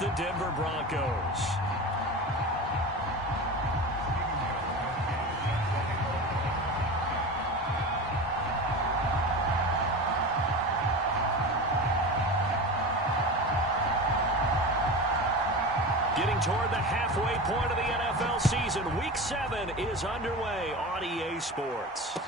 The Denver Broncos. Getting toward the halfway point of the NFL season. Week 7 is underway on EA Sports.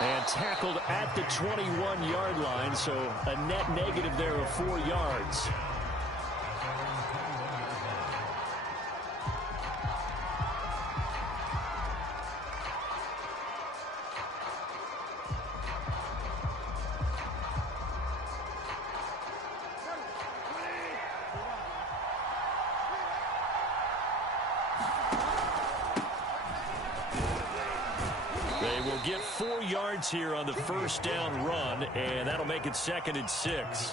And tackled at the 21-yard line, so a net negative there of 4 yards. Get 4 yards here on the first down run, and that'll make it 2nd and 6.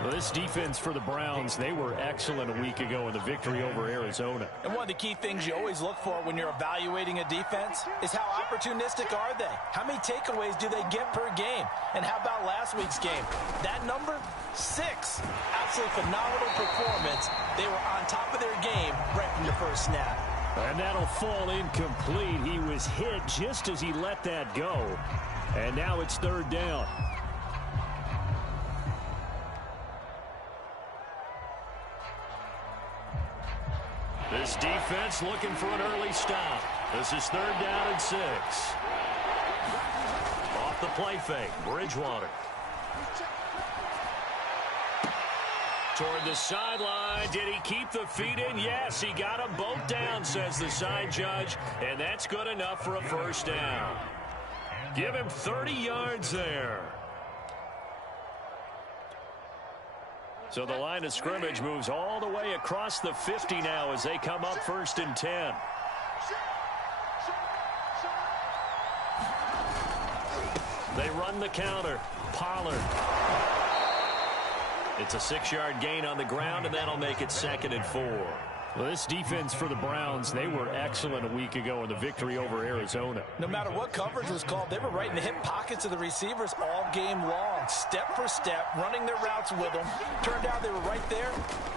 Well, this defense for the Browns, they were excellent a week ago in the victory over Arizona. And one of the key things you always look for when you're evaluating a defense is how opportunistic are they? How many takeaways do they get per game? And how about last week's game? That number, 6. Absolutely phenomenal performance. They were on top of their game right from the first snap. And that'll fall incomplete. He was hit just as he let that go. And now it's 3rd down. This defense looking for an early stop. This is 3rd down and 6. Off the play fake, Bridgewater. Toward the sideline. Did he keep the feet in? Yes, he got them both down, says the side judge. And that's good enough for a first down. Give him 30 yards there. So the line of scrimmage moves all the way across the 50 now as they come up 1st and 10. They run the counter. Pollard. It's a 6-yard gain on the ground, and that'll make it 2nd and 4. Well, this defense for the Browns, they were excellent a week ago in the victory over Arizona. No matter what coverage was called, they were right in the hip pockets of the receivers all game long, step for step, running their routes with them. Turned out they were right there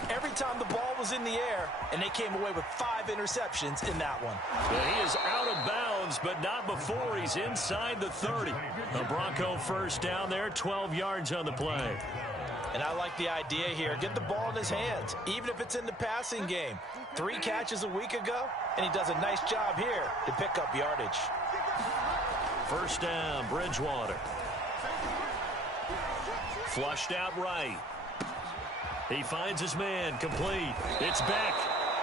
every time the ball was in the air, and they came away with 5 interceptions in that one. Well, he is out of bounds, but not before he's inside the 30. The Bronco first down there, 12 yards on the play. And I like the idea here. Get the ball in his hands, even if it's in the passing game. 3 catches a week ago, and he does a nice job here to pick up yardage. First down, Bridgewater. Flushed out right. He finds his man, complete. It's Beck.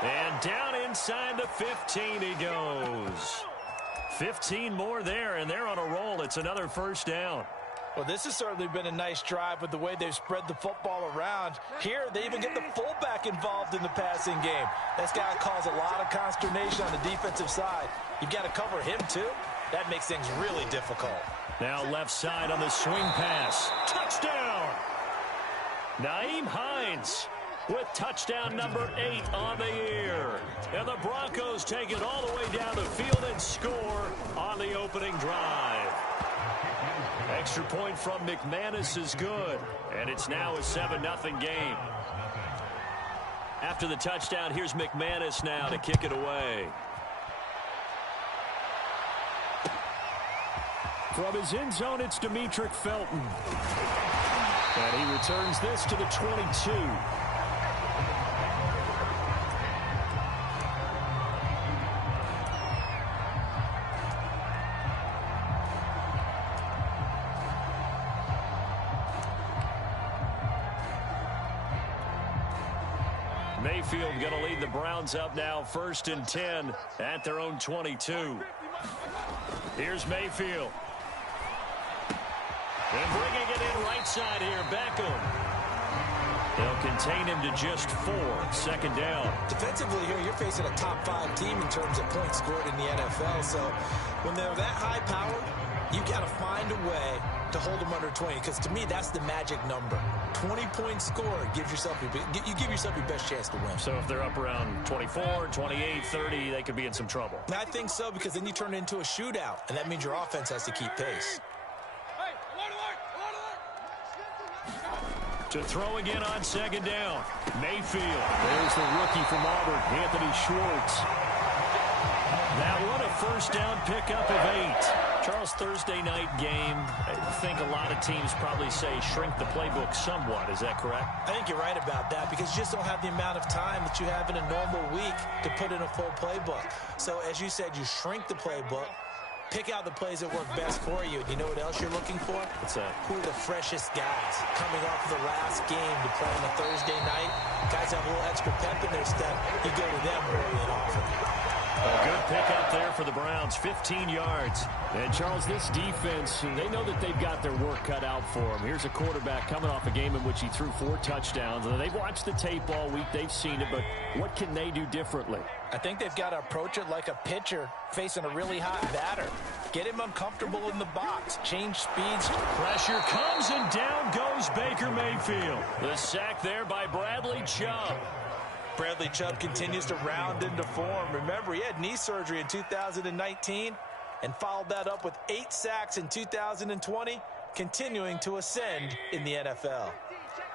And down inside the 15 he goes. 15 more there, and they're on a roll. It's another first down. Well, this has certainly been a nice drive with the way they've spread the football around. Here, they even get the fullback involved in the passing game. That's got to cause a lot of consternation on the defensive side. You've got to cover him, too. That makes things really difficult. Now left side on the swing pass. Touchdown! Nyheim Hines with touchdown number 8 on the year. And the Broncos take it all the way down the field and score on the opening drive. Extra point from McManus is good, and it's now a 7-0 game. After the touchdown, here's McManus now to kick it away. From his end zone, it's Demetric Felton. And he returns this to the 22. Mayfield going to lead the Browns up now, 1st and 10 at their own 22. Here's Mayfield. And bringing it in right side here, Beckham. They'll contain him to just 4, 2nd down. Defensively here, you're facing a top 5 team in terms of points scored in the NFL. So when they're that high powered, you got to find a way to hold them under 20, because to me, that's the magic number. 20-point score gives yourself you give yourself your best chance to win. So if they're up around 24, 28, 30, they could be in some trouble. I think so, because then you turn it into a shootout, and that means your offense has to keep pace. To throw again on second down. Mayfield. There's the rookie from Auburn, Anthony Schwartz. That one a first down pickup of 8. Charles, Thursday night game, I think a lot of teams probably say shrink the playbook somewhat. Is that correct? I think you're right about that because you just don't have the amount of time that you have in a normal week to put in a full playbook. So as you said, you shrink the playbook, pick out the plays that work best for you. You know what else you're looking for? What's that? Who are the freshest guys coming off the last game to play on a Thursday night? Guys have a little extra pep in their step. You go to them more than often. A good pickup there for the Browns, 15 yards. And, Charles, this defense, they know that they've got their work cut out for them. Here's a quarterback coming off a game in which he threw 4 touchdowns. They've watched the tape all week. They've seen it, but what can they do differently? I think they've got to approach it like a pitcher facing a really hot batter. Get him uncomfortable in the box. Change speeds. Pressure comes, and down goes Baker Mayfield. The sack there by Bradley Chubb. Bradley Chubb continues to round into form. Remember, he had knee surgery in 2019 and followed that up with 8 sacks in 2020, continuing to ascend in the NFL.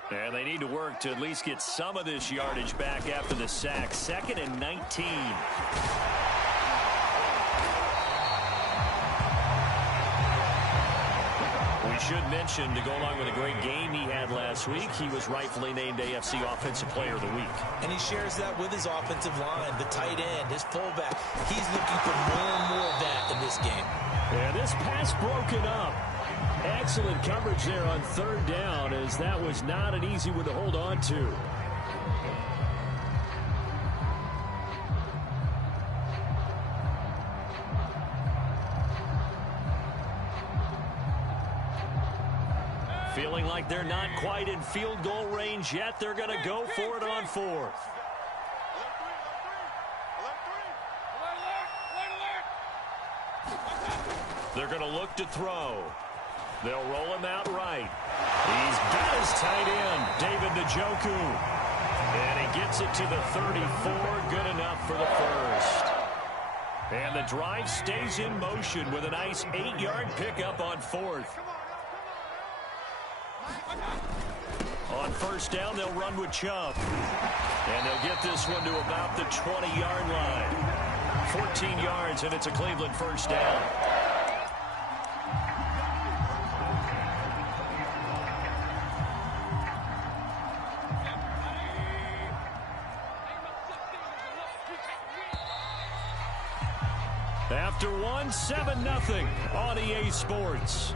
And they need to work to at least get some of this yardage back after the sack. 2nd and 19. We should mention, to go along with a great game he had last week, he was rightfully named AFC Offensive Player of the Week. And he shares that with his offensive line, the tight end, his fullback. He's looking for more and more of that in this game. And this pass broken up. Excellent coverage there on 3rd down, as that was not an easy one to hold on to. Feeling like they're not quite in field goal range yet. They're going to go for it on 4th. They're going to look to throw. They'll roll him out right. He's got his tight end, David Njoku. And he gets it to the 34. Good enough for the first. And the drive stays in motion with a nice 8-yard pickup on 4th. On 1st down, they'll run with Chubb. And they'll get this one to about the 20-yard line. 14 yards, and it's a Cleveland first down. After one, 7-0 on EA Sports.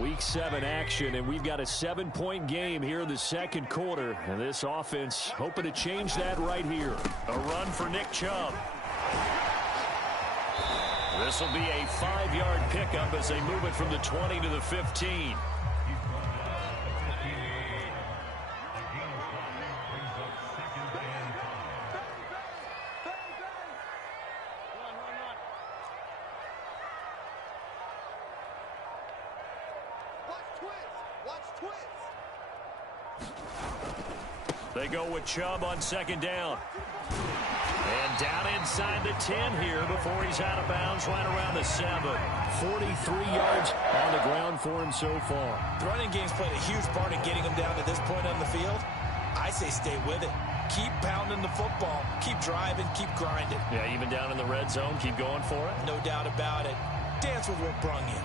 Week 7 action, and we've got a 7-point game here in the 2nd quarter. And this offense hoping to change that right here. A run for Nick Chubb. This will be a 5-yard pickup as they move it from the 20 to the 15. They go with Chubb on 2nd down. And down inside the 10 here before he's out of bounds right around the 7. 43 yards on the ground for him so far. The running game's played a huge part in getting him down to this point on the field. I say stay with it. Keep pounding the football. Keep driving. Keep grinding. Yeah, even down in the red zone, keep going for it. No doubt about it. Dance with what brung you.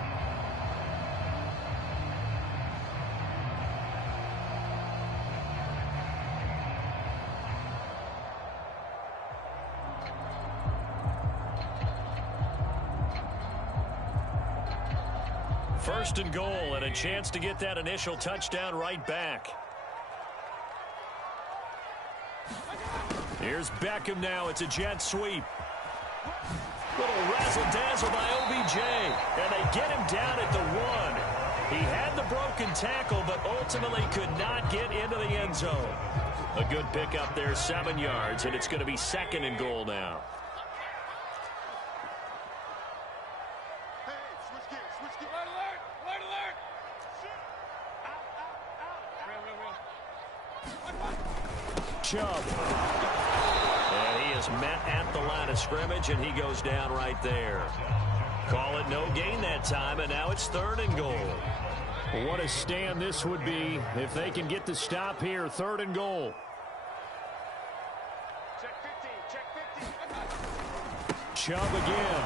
First and goal, and a chance to get that initial touchdown right back. Here's Beckham now. It's a jet sweep. Little razzle-dazzle by OBJ. And they get him down at the 1. He had the broken tackle, but ultimately could not get into the end zone. A good pickup there, 7 yards, and it's going to be 2nd and goal now. Chubb. And he is met at the line of scrimmage, and he goes down right there. Call it no gain that time, and now it's 3rd and goal. Well, what a stand this would be if they can get the stop here. 3rd and goal. Chubb again.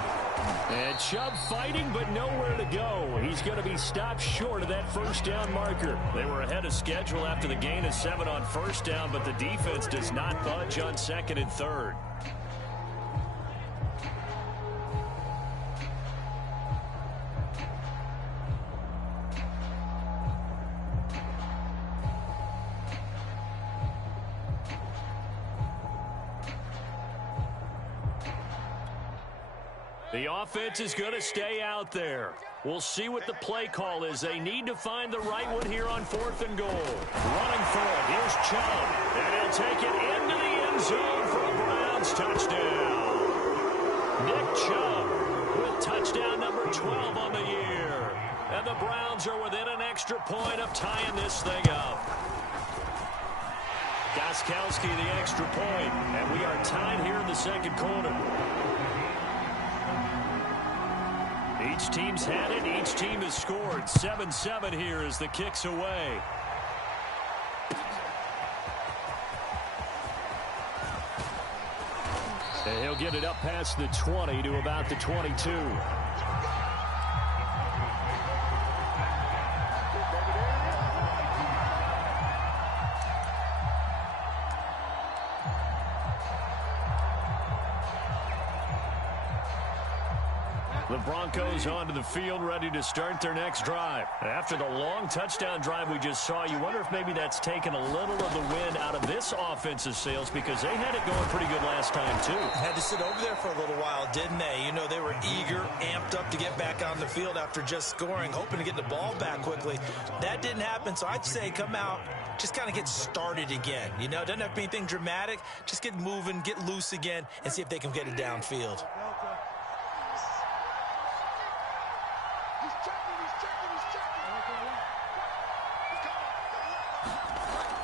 And Chubb fighting, but nowhere to go. He's going to be stopped short of that 1st down marker. They were ahead of schedule after the gain of 7 on 1st down, but the defense does not budge on 2nd and 3rd. The offense is going to stay out there. We'll see what the play call is. They need to find the right one here on 4th and goal. Running for it. Here's Chubb. And he'll take it into the end zone for a Browns touchdown. Nick Chubb with touchdown number 12 on the year. And the Browns are within an extra point of tying this thing up. Gostkowski the extra point. And we are tied here in the 2nd quarter. Each team's had it. Each team has scored. 7-7 here as the kick's away. And he'll get it up past the 20 to about the 22. The Broncos onto the field, ready to start their next drive. After the long touchdown drive we just saw, you wonder if maybe that's taken a little of the wind out of this offensive sails, because they had it going pretty good last time, too. Had to sit over there for a little while, didn't they? You know, they were eager, amped up to get back on the field after just scoring, hoping to get the ball back quickly. That didn't happen, so I'd say come out, just kind of get started again. You know, doesn't have to be anything dramatic. Just get moving, get loose again, and see if they can get it downfield.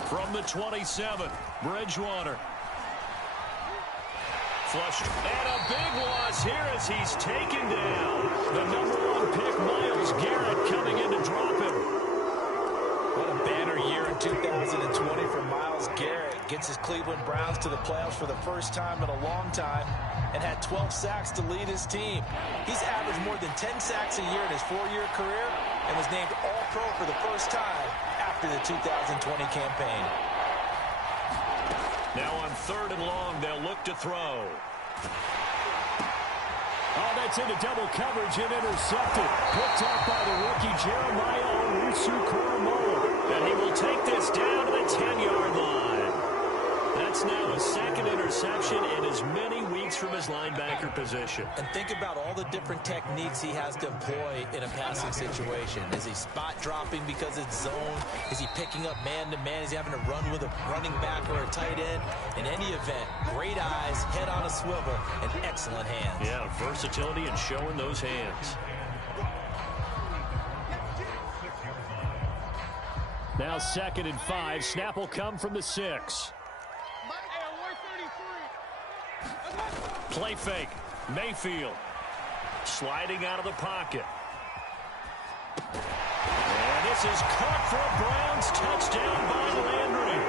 From the 27, Bridgewater. Flushed. And a big loss here as he's taken down. The number 1 pick, Myles Garrett, coming in to drop him. What a banner year in 2020 for Myles Garrett. Gets his Cleveland Browns to the playoffs for the first time in a long time and had 12 sacks to lead his team. He's averaged more than 10 sacks a year in his 4-year career and was named All-Pro for the first time after the 2020 campaign. Now on 3rd and long, they'll look to throw. Oh, that's into double coverage and intercepted. Picked up by the rookie Jeremiah Owusu-Koramoah. And he will take this down to the 10-yard line. That's now his 2nd interception in as many weeks from his linebacker position. And think about all the different techniques he has to employ in a passing situation. Is he spot dropping because it's zone? Is he picking up man-to-man? Is he having to run with a running back or a tight end? In any event, great eyes, head on a swivel, and excellent hands. Yeah, versatility and showing those hands. Now 2nd and 5. Snap will come from the 6. Play fake. Mayfield sliding out of the pocket. And this is caught for a Browns touchdown by Landry.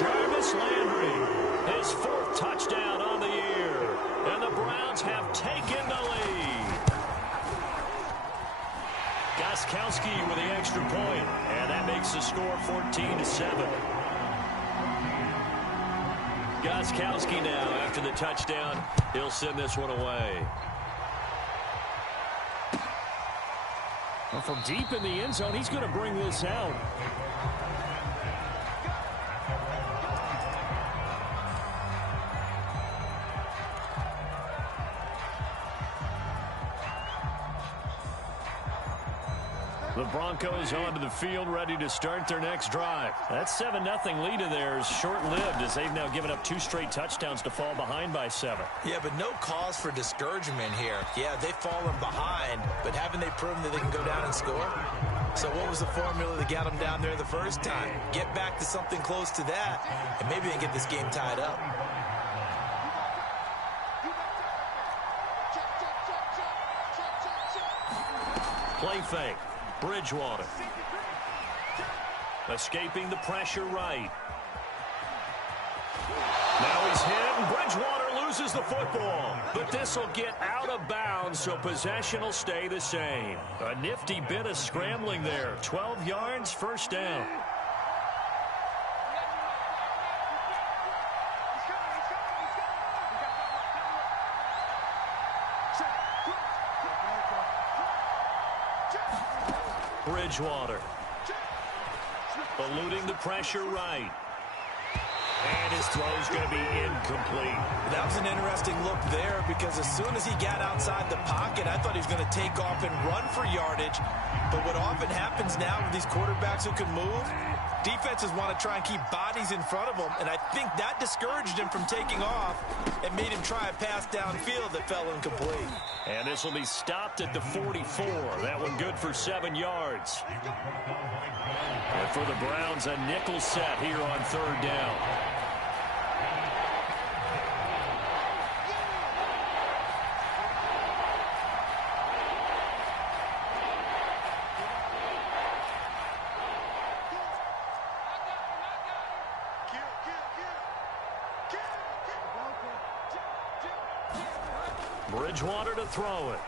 Jarvis Landry, his 4th touchdown on the year. And the Browns have taken the lead. Gostkowski with the extra point. And that makes the score 14-7. Gostkowski now, after the touchdown, he'll send this one away. Well, from deep in the end zone, he's going to bring this out. The Broncos onto the field, ready to start their next drive. That 7-0 lead of theirs short-lived as they've now given up 2 straight touchdowns to fall behind by 7. Yeah, but no cause for discouragement here. Yeah, they've fallen behind, but haven't they proven that they can go down and score? So what was the formula that got them down there the first time? Get back to something close to that, and maybe they can get this game tied up. Play fake. Bridgewater. Escaping the pressure right. Now he's hit, and Bridgewater loses the football. But this will get out of bounds, so possession will stay the same. A nifty bit of scrambling there. 12 yards, first down. Bridgewater. Eluding the pressure right. And his throw's going to be incomplete. That was an interesting look there because as soon as he got outside the pocket, I thought he was going to take off and run for yardage. But what often happens now with these quarterbacks who can move, defenses want to try and keep bodies in front of them, and I think that discouraged him from taking off and made him try a pass downfield that fell incomplete. And this will be stopped at the 44. That one good for 7 yards. And for the Browns, a nickel set here on third down. Bridgewater to throw it.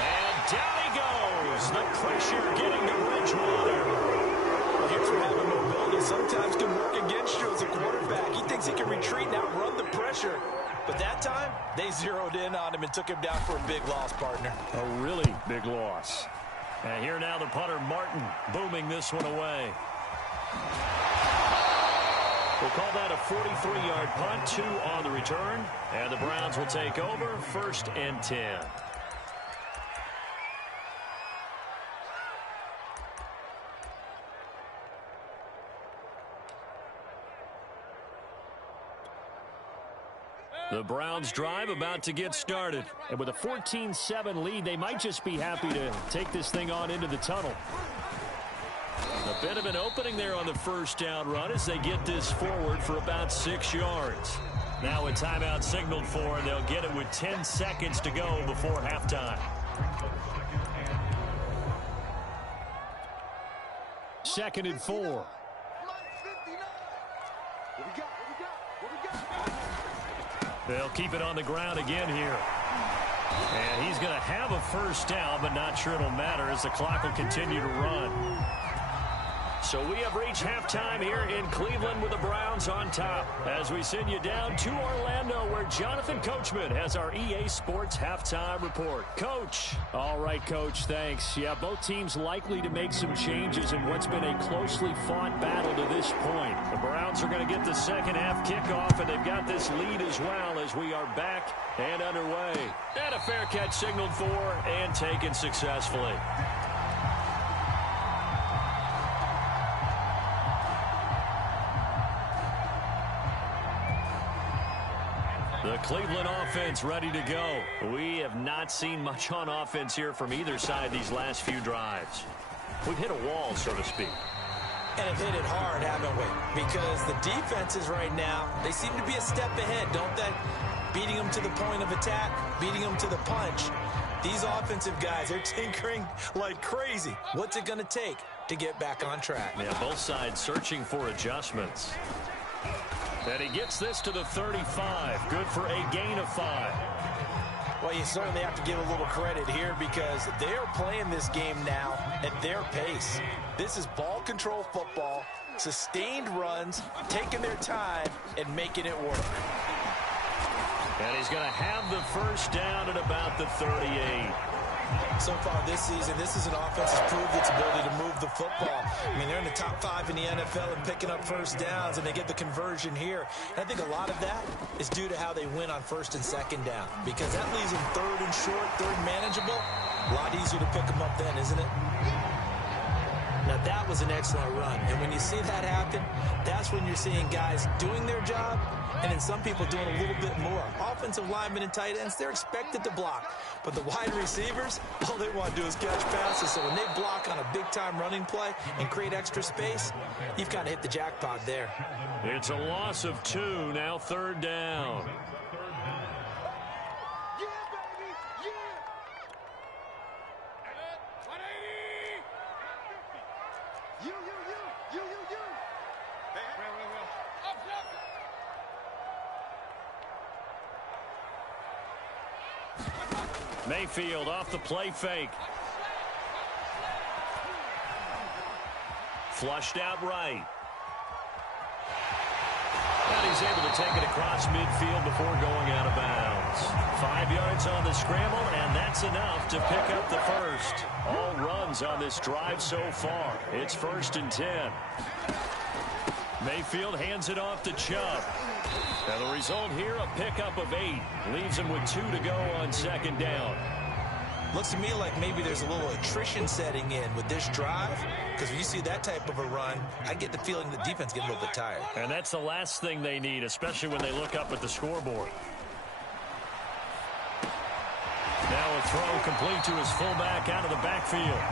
And down he goes. The pressure getting to Bridgewater. Well, here's where having mobility sometimes can work against you as a quarterback. He thinks he can retreat and outrun the pressure. But that time, they zeroed in on him and took him down for a big loss, partner. A really big loss. And here now the punter, Martin, booming this one away. We'll call that a 43-yard punt, 2 on the return. And the Browns will take over, 1st and 10. The Browns drive about to get started. And with a 14-7 lead, they might just be happy to take this thing on into the tunnel. A bit of an opening there on the first down run as they get this forward for about 6 yards. Now a timeout signaled for, and they'll get it with 10 seconds to go before halftime. Second and 4. They'll keep it on the ground again here. And he's going to have a first down, but not sure it'll matter as the clock will continue to run. So we have reached halftime here in Cleveland with the Browns on top as we send you down to Orlando where Jonathan Coachman has our EA Sports halftime report. Coach. All right, Coach, thanks. Yeah, both teams likely to make some changes in what's been a closely fought battle to this point. The Browns are going to get the second half kickoff, and they've got this lead as well as we are back and underway. And a fair catch signaled for and taken successfully. The Cleveland offense ready to go. We have not seen much on offense here from either side these last few drives. We've hit a wall, so to speak. And have hit it hard, haven't we? Because the defenses right now, they seem to be a step ahead, don't they? Beating them to the point of attack, beating them to the punch. These offensive guys are tinkering like crazy. What's it going to take to get back on track? Yeah, both sides searching for adjustments. And he gets this to the 35. Good for a gain of 5. Well, you certainly have to give a little credit here because they are playing this game now at their pace. This is ball control football, sustained runs, taking their time, and making it work. And he's going to have the first down at about the 38. So far this season, this is an offense that's proved its ability to move the football. I mean, they're in the top 5 in the NFL and picking up first downs, and they get the conversion here. And I think a lot of that is due to how they win on first and second down, because that leaves them third and short, third manageable. A lot easier to pick them up then, isn't it? Now, that was an excellent run, and when you see that happen, that's when you're seeing guys doing their job and then some people doing a little bit more. Offensive linemen and tight ends, they're expected to block. But the wide receivers, all they want to do is catch passes. So when they block on a big-time running play and create extra space, you've kind of hit the jackpot there. It's a loss of 2, now third down. Mayfield off the play fake. Flushed out right. And he's able to take it across midfield before going out of bounds. 5 yards on the scramble, and that's enough to pick up the first. All runs on this drive so far. It's 1st and 10. Mayfield hands it off to Chubb. And the result here, a pickup of 8. Leaves him with 2 to go on 2nd down. Looks to me like maybe there's a little attrition setting in with this drive, because when you see that type of a run, I get the feeling the defense getting a little bit tired. And that's the last thing they need, especially when they look up at the scoreboard. Now a throw complete to his fullback out of the backfield.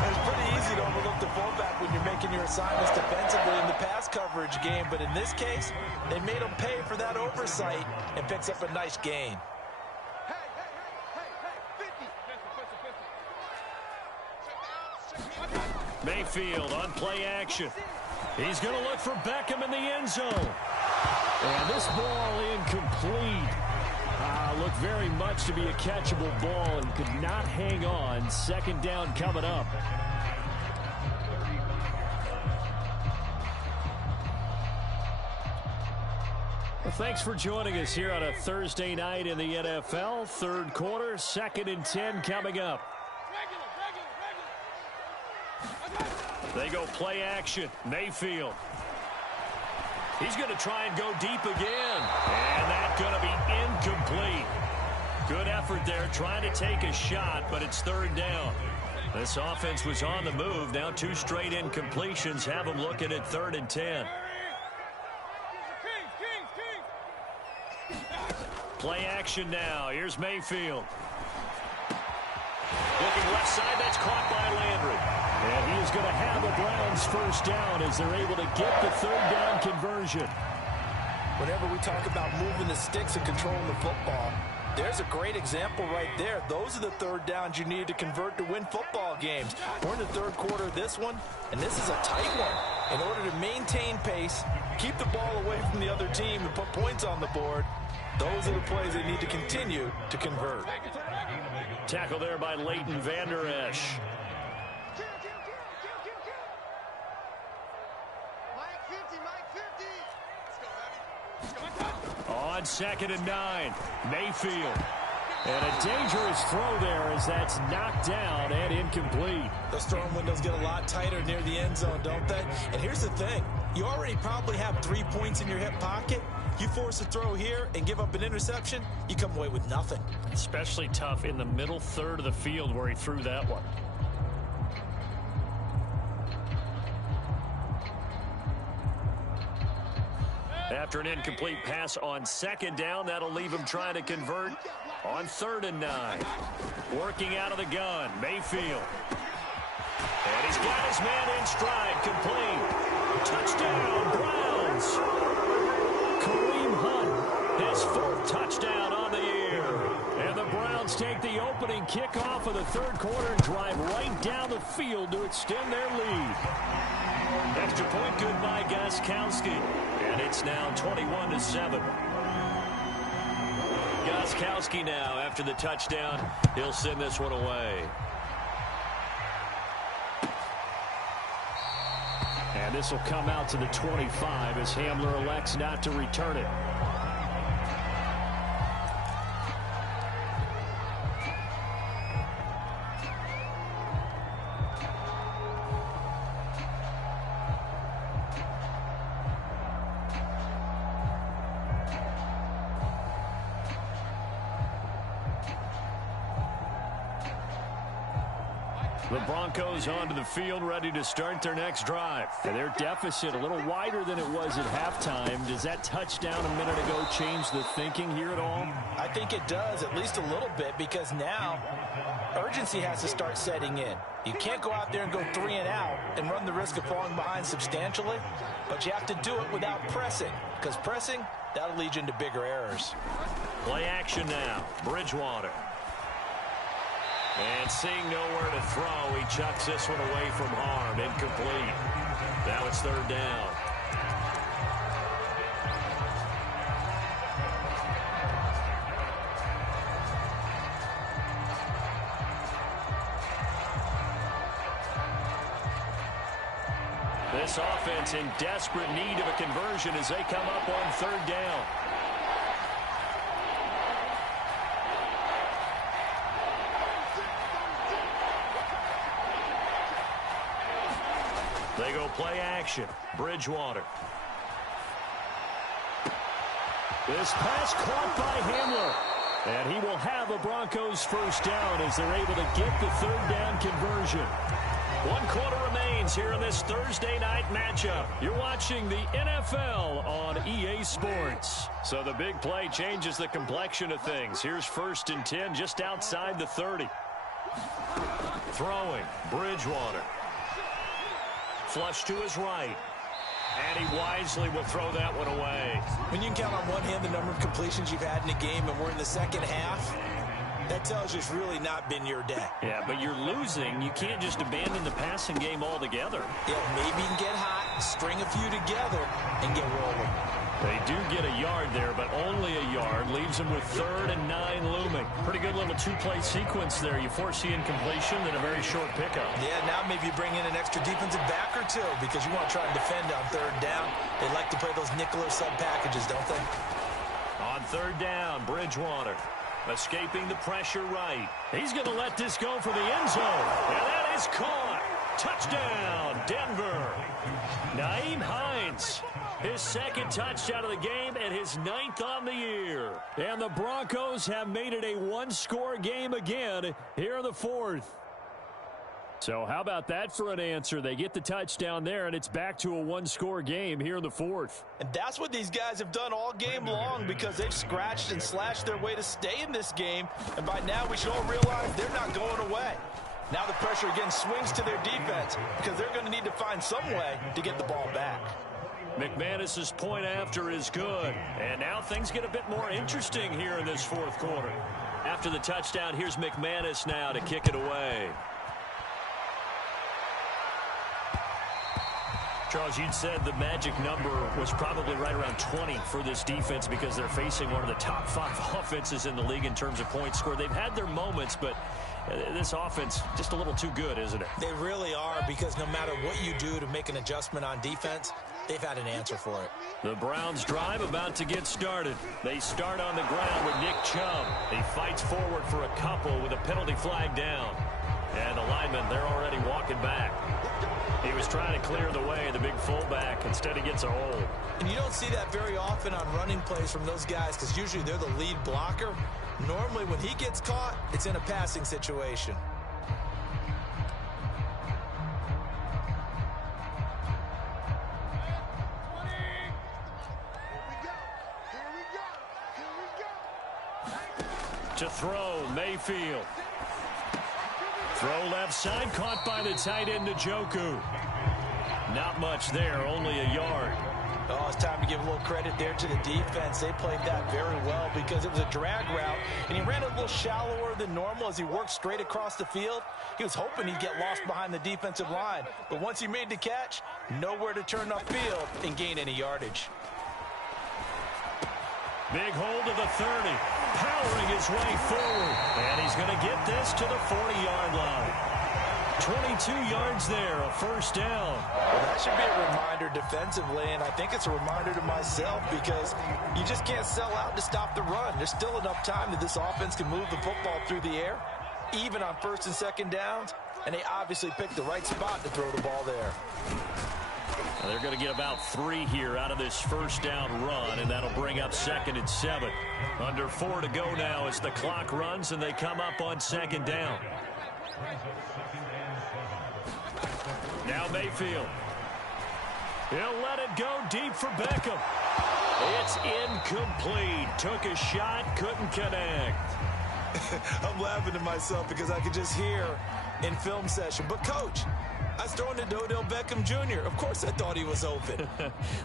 It's pretty easy to overlook the fullback when you're making your assignments defensively in the pass coverage game, but in this case, they made him pay for that oversight and picks up a nice gain. Mayfield on play action. He's going to look for Beckham in the end zone. And this ball incomplete. Looked very much to be a catchable ball and could not hang on. 2nd down coming up. Well, thanks for joining us here on a Thursday night in the NFL. 3rd quarter, 2nd and 10 coming up. They go play action. Mayfield. He's going to try and go deep again. And that's going to be incomplete. Good effort there trying to take a shot, but it's 3rd down. This offense was on the move. Now 2 straight incompletions have them looking at 3rd and 10. Play action now. Here's Mayfield. Looking left side. That's caught by Landry. And he is going to have the Browns 1st down as they're able to get the 3rd down conversion. Whenever we talk about moving the sticks and controlling the football, there's a great example right there. Those are the 3rd downs you need to convert to win football games. We're in the 3rd quarter of this one, and this is a tight one. In order to maintain pace, keep the ball away from the other team, and put points on the board, those are the plays they need to continue to convert. Tackle there by Leighton Vander Esch. On 2nd and 9, Mayfield. And a dangerous throw there as that's knocked down and incomplete. Those throwing windows get a lot tighter near the end zone, don't they? And here's the thing. You already probably have 3 points in your hip pocket. You force a throw here and give up an interception, you come away with nothing. Especially tough in the middle 3rd of the field where he threw that one. After an incomplete pass on 2nd down, that'll leave him trying to convert on 3rd and 9. Working out of the gun, Mayfield. And he's got his man in stride, complete. Touchdown, Browns. Kareem Hunt, his 4th touchdown on the year. And the Browns take the opening kickoff of the 3rd quarter and drive right down the field to extend their lead. Extra point good by Gostkowski. And it's now 21-7. Gostkowski now, after the touchdown, he'll send this one away. And this will come out to the 25 as Hamler elects not to return it. The Broncos onto the field, ready to start their next drive. And their deficit a little wider than it was at halftime. Does that touchdown a minute ago change the thinking here at all? I think it does, at least a little bit, because now urgency has to start setting in. You can't go out there and go 3 and out and run the risk of falling behind substantially, but you have to do it without pressing, because pressing, that'll lead you into bigger errors. Play action now. Bridgewater. And seeing nowhere to throw, he chucks this one away from harm. Incomplete. Now it's 3rd down. this offense in desperate need of a conversion as they come up on third down. They go play action. Bridgewater. This pass caught by Hamler. And he will have a Broncos first down as they're able to get the third down conversion. 1 quarter remains here in this Thursday night matchup. You're watching the NFL on EA Sports. So the big play changes the complexion of things. Here's 1st and 10 just outside the 30. Throwing. Bridgewater. Flush to his right. And he wisely will throw that one away. When you can count on one hand the number of completions you've had in a game and we're in the second half, that tells you it's really not been your day. Yeah, but you're losing. You can't just abandon the passing game altogether. Yeah, maybe you can get hot, string a few together, and get rolling. They do get a yard there, but only a yard. Leaves them with 3rd and 9 looming. Pretty good little 2-play sequence there. You force the incompletion, then a very short pickup. Yeah, now maybe you bring in an extra defensive back or two because you want to try and defend on 3rd down. They like to play those nickel or sub packages, don't they? On 3rd down, Bridgewater. Escaping the pressure right. He's going to let this go for the end zone. And that is caught. Touchdown, Denver. Nyheim Hines. His 2nd touchdown of the game and his 9th on the year. And the Broncos have made it a 1-score game again here in the 4th. So how about that for an answer? They get the touchdown there, and it's back to a 1-score game here in the 4th. And that's what these guys have done all game long because they've scratched and slashed their way to stay in this game. And by now we should all realize they're not going away. Now the pressure again swings to their defense because they're going to need to find some way to get the ball back. McManus's point after is good. And now things get a bit more interesting here in this 4th quarter. After the touchdown, here's McManus now to kick it away. Charles, you'd said the magic number was probably right around 20 for this defense because they're facing one of the top 5 offenses in the league in terms of points scored. They've had their moments, but this offense just a little too good, isn't it? They really are because no matter what you do to make an adjustment on defense, they've had an answer for it. The Browns drive about to get started. They start on the ground with Nick Chubb. He fights forward for a couple with a penalty flag down. And the linemen, they're already walking back. He was trying to clear the way, the big fullback. Instead, he gets a hold. And you don't see that very often on running plays from those guys because usually they're the lead blocker. Normally, when he gets caught, it's in a passing situation. To throw, Mayfield. Throw left side, caught by the tight end, Njoku. Not much there, only a yard. Oh, it's time to give a little credit there to the defense. They played that very well because it was a drag route, and he ran a little shallower than normal as he worked straight across the field. He was hoping he'd get lost behind the defensive line, but once he made the catch, nowhere to turn upfield and gain any yardage. Big hold of the 30, powering his way forward, and he's going to get this to the 40-yard line. 22 yards there, a first down. Well, that should be a reminder defensively, and I think it's a reminder to myself because you just can't sell out to stop the run. There's still enough time that this offense can move the football through the air, even on 1st and 2nd downs, and they obviously picked the right spot to throw the ball there. They're going to get about 3 here out of this first down run, and that'll bring up 2nd and 7. Under 4 to go now as the clock runs, and they come up on 2nd down. Now Mayfield. He'll let it go deep for Beckham. It's incomplete. Took a shot, couldn't connect. I'm laughing to myself because I could just hear in film session, but coach, I was throwing to Odell Beckham Jr. Of course I thought he was open.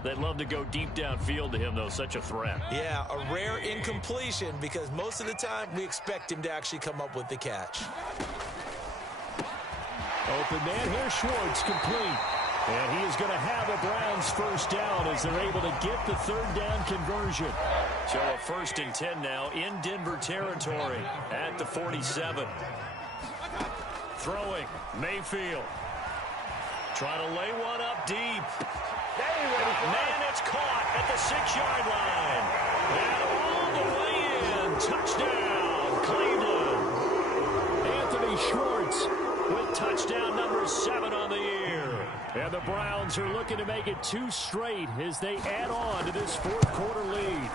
They'd love to go deep downfield to him, though. Such a threat. Yeah, a rare incompletion because most of the time we expect him to actually come up with the catch. Open man here, Schwartz, complete. And he is going to have a Browns first down as they're able to get the 3rd down conversion. So a 1st and 10 now in Denver territory at the 47. Throwing, Mayfield. Trying to lay one up deep. Man, it's caught at the 6-yard line. And all the way in. Touchdown, Cleveland. Anthony Schwartz with touchdown number 7 on the year. And the Browns are looking to make it 2 straight as they add on to this fourth-quarter lead.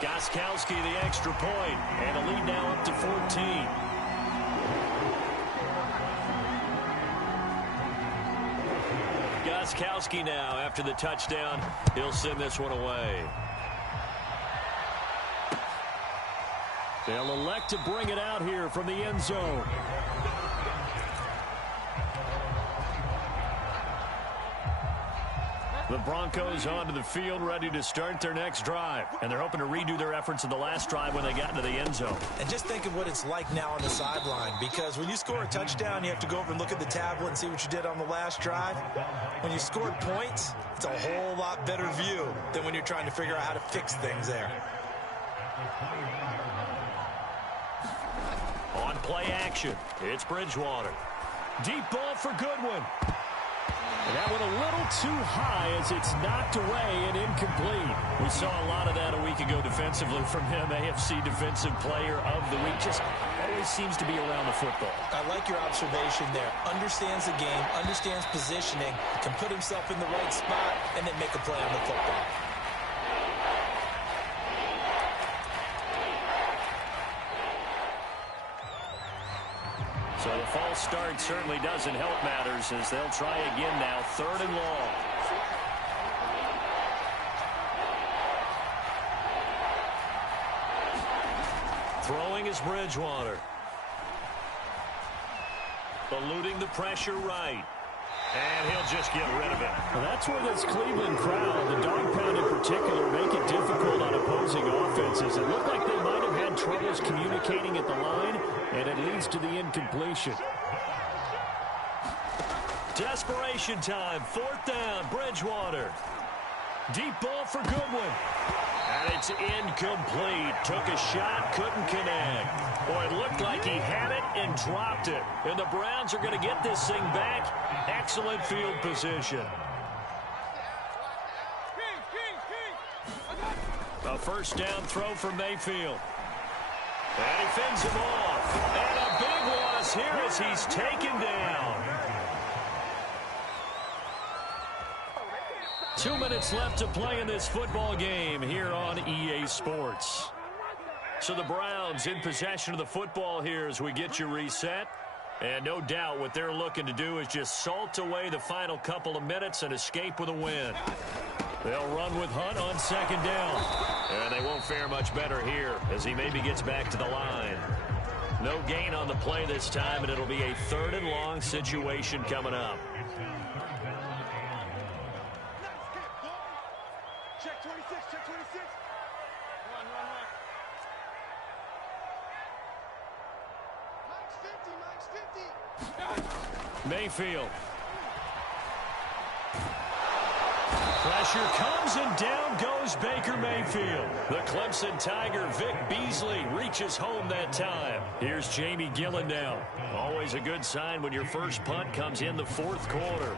Gostkowski the extra point, and a lead now up to 14. Gostkowski now after the touchdown. He'll send this one away. They'll elect to bring it out here from the end zone. The Broncos onto the field, ready to start their next drive. And they're hoping to redo their efforts in the last drive when they got into the end zone. And just think of what it's like now on the sideline, because when you score a touchdown, you have to go over and look at the tablet and see what you did on the last drive. When you scored points, it's a whole lot better view than when you're trying to figure out how to fix things there. On play action, it's Bridgewater. Deep ball for Goodwin. And that went a little too high as it's knocked away and incomplete. We saw a lot of that a week ago defensively from him. AFC Defensive Player of the Week. Just always seems to be around the football. I like your observation there. Understands the game, understands positioning, can put himself in the right spot, and then make a play on the football. So the false start certainly doesn't help matters as they'll try again now, 3rd and long. Throwing is Bridgewater. Eluding the pressure right. And he'll just get rid of it. Well, that's where this Cleveland crowd, the dog pound in particular, make it difficult on opposing offenses. It looked like they might have had troubles communicating at the line, and it leads to the incompletion. Desperation time, 4th down, Bridgewater. Deep ball for Goodwin. And it's incomplete. Took a shot, couldn't connect. Boy, it looked like he had it and dropped it. And the Browns are going to get this thing back. Excellent field position. A 1st down throw for Mayfield. And he fends him off. And a big loss here as he's taken down. 2 minutes left to play in this football game here on EA Sports. So the Browns in possession of the football here as we get you reset. And no doubt what they're looking to do is just salt away the final couple of minutes and escape with a win. They'll run with Hunt on 2nd down. And they won't fare much better here as he maybe gets back to the line. No gain on the play this time, and it'll be a 3rd and long situation coming up. Check 26, check 26. Run. Mike's 50. Mayfield. Pressure comes and down goes Baker Mayfield. The Clemson Tiger, Vic Beasley, reaches home that time. Here's Jamie Gillen now. Always a good sign when your first punt comes in the 4th quarter.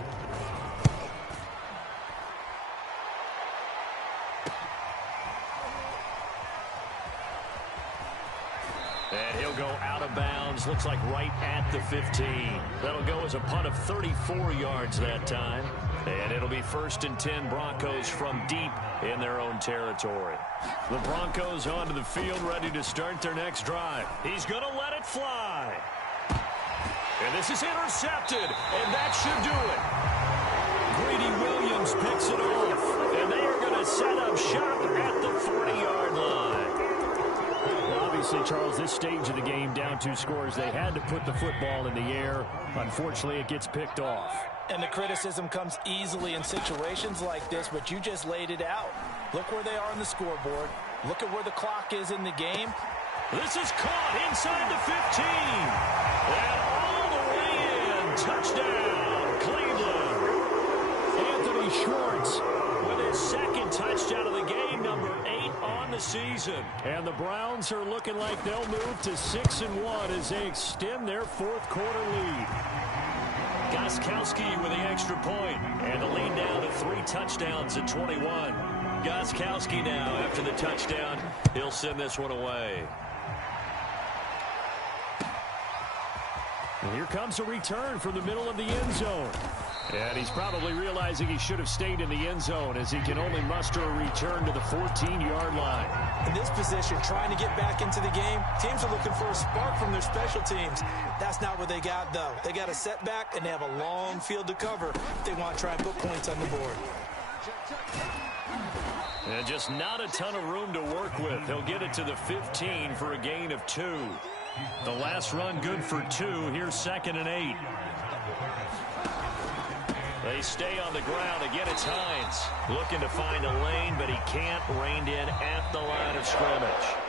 And he'll go out of bounds. Looks like right at the 15. That'll go as a punt of 34 yards that time. And it'll be 1st and 10 Broncos from deep in their own territory. The Broncos onto the field ready to start their next drive. He's going to let it fly. And this is intercepted. And that should do it. Greedy Williams picks it off. And they are going to set up shop at the 40-yard line. Obviously, Charles, this stage of the game, down 2 scores, they had to put the football in the air. Unfortunately, it gets picked off. And the criticism comes easily in situations like this, but you just laid it out. Look where they are on the scoreboard. Look at where the clock is in the game. This is caught inside the 15. And all the way in. Touchdown, Cleveland. Anthony Schwartz with his 2nd touchdown of the game, number 8 on the season. And the Browns are looking like they'll move to 6-1 as they extend their 4th quarter lead. Gostkowski with the extra point. And the lead now to 3 touchdowns at 21. Gostkowski now after the touchdown. He'll send this one away. And here comes a return from the middle of the end zone. And he's probably realizing he should have stayed in the end zone as he can only muster a return to the 14-yard line. In this position, trying to get back into the game, teams are looking for a spark from their special teams. That's not what they got, though. They got a setback, and they have a long field to cover if they want to try and put points on the board. And just not a ton of room to work with. They'll get it to the 15 for a gain of 2. The last run good for 2. Here's 2nd and 8. They stay on the ground. Again, it's Hines looking to find a lane, but he can't. Reined in at the line of scrimmage.